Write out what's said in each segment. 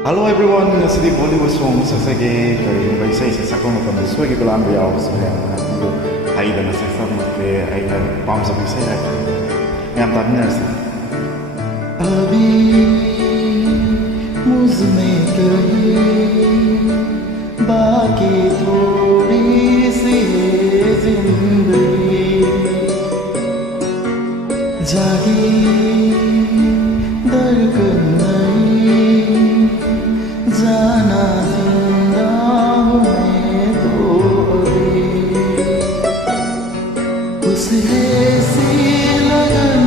Hello everyone, ngasi Bollywood song saksage kariba isai se sakon matam soi ki kalam be yaw so ya ai da na saksa mate ai na pam sa isai ra ngam ta na sa अभी मुझ में कहीं बाकी थोड़ी सी है जिंदगी जागी धड़कन नहीं जाना जिंदा हूँ मैं तो अभी उस ऐसी लगन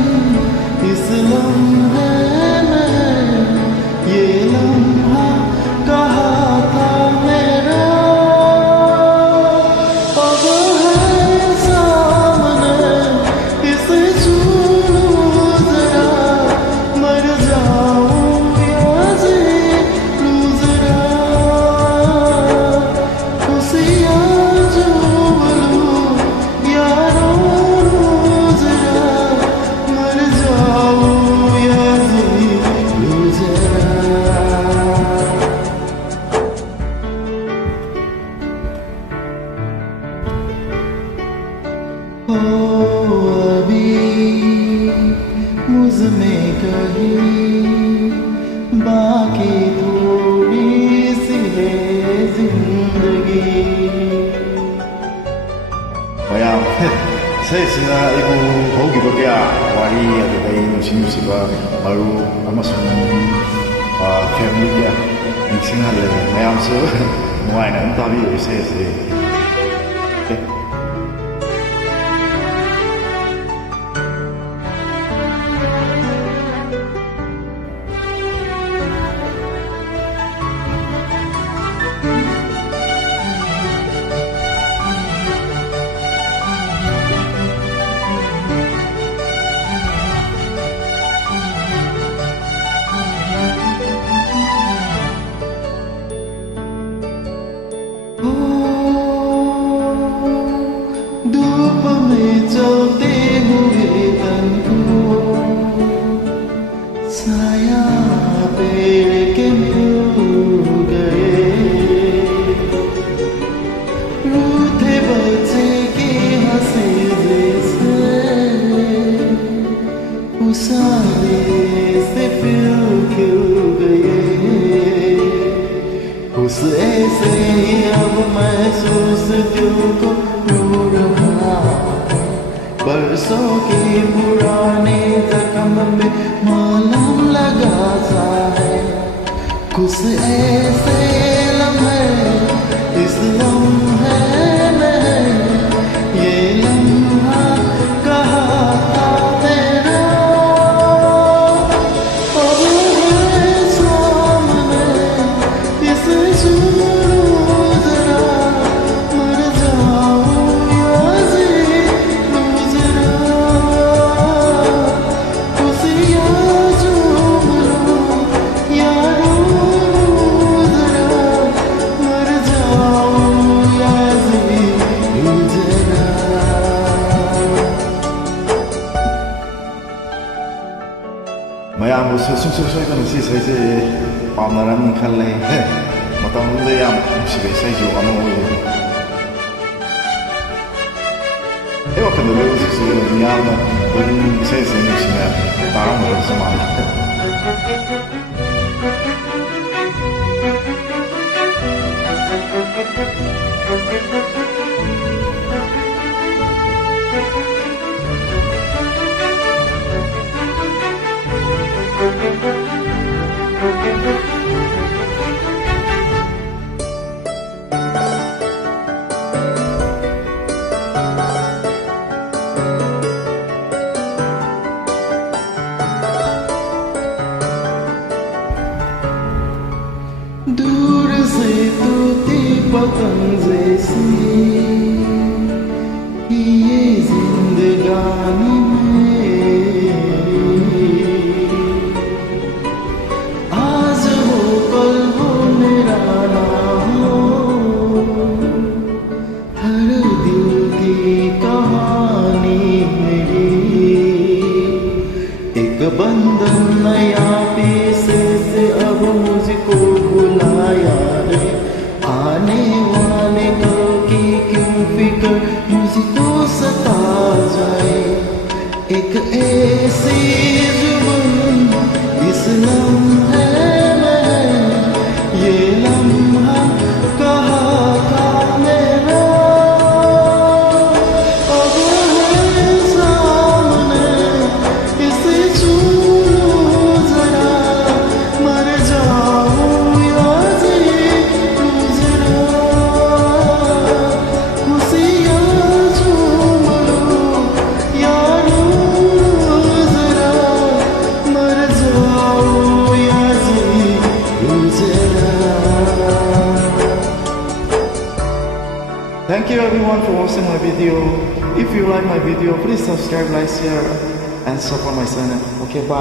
इस लम्हे में ये लम्हा कहा था मेरा अब है सामने इसे छू लूं जरा मर जाऊं या जी लूं जरा उसे यार चूम लूं या रो लूं जरा मर जाऊं या जी लूं जरा ओ अभी मुझ में कहीं बाकी थोड़ी सी है जिंदगी mayam sai sina ibu hogi ba kya wari adu dai nusin nusiba maru amasung family kya mixing hal le mayam so muai na ta bi sai sai धूप में चलते हुए तन को छाया पेड़ के मिल गए रूठे बच्चे की हंसी जैसे उसाले से फिर खिल गए उस ऐसे ही अब महसूस दिल को हो रहा बरसों की पुरानी जख्म पे मलहम लगा सा है कुछ ऐसे लम्हे इस लम्हे में ये लम्हा कहा था मेरा अब है सामने इसे छू लूं जरा मर जाऊं या जी लूं जरा उसे याद चूम लूं या रो लूं जरा मर जाऊं या जी लूं जरा mayam so sum sum sai kan si sai se pam na ran khal le matam le yam si be sai jo amo eu kan le si so yam un sai se ni si na taram mo sa ma दूर से तोती पतंग जैसी ये जिंदगानी मेरी आज हो कल हो मेरा ना हो हर दिल की कहानी मेरी एक बंधन नया पीसे से अब मुझको याद है। आने वाले कल की क्यों फिक्र मुझे तो सता जाए। एक ऐसी जुबान इस लम्हे में, ये लम्हा कहाँ था मेरा। अब है सामने इसे छू लूं जरा, मर जाऊं या जी लूं जरा। खुशियाँ झूम लूं या लूं जरा, मर जाऊं या जी लूं जरा। Thank you everyone for watching my video. If you like my video, please subscribe, like, share and support my channel. Okay, bye.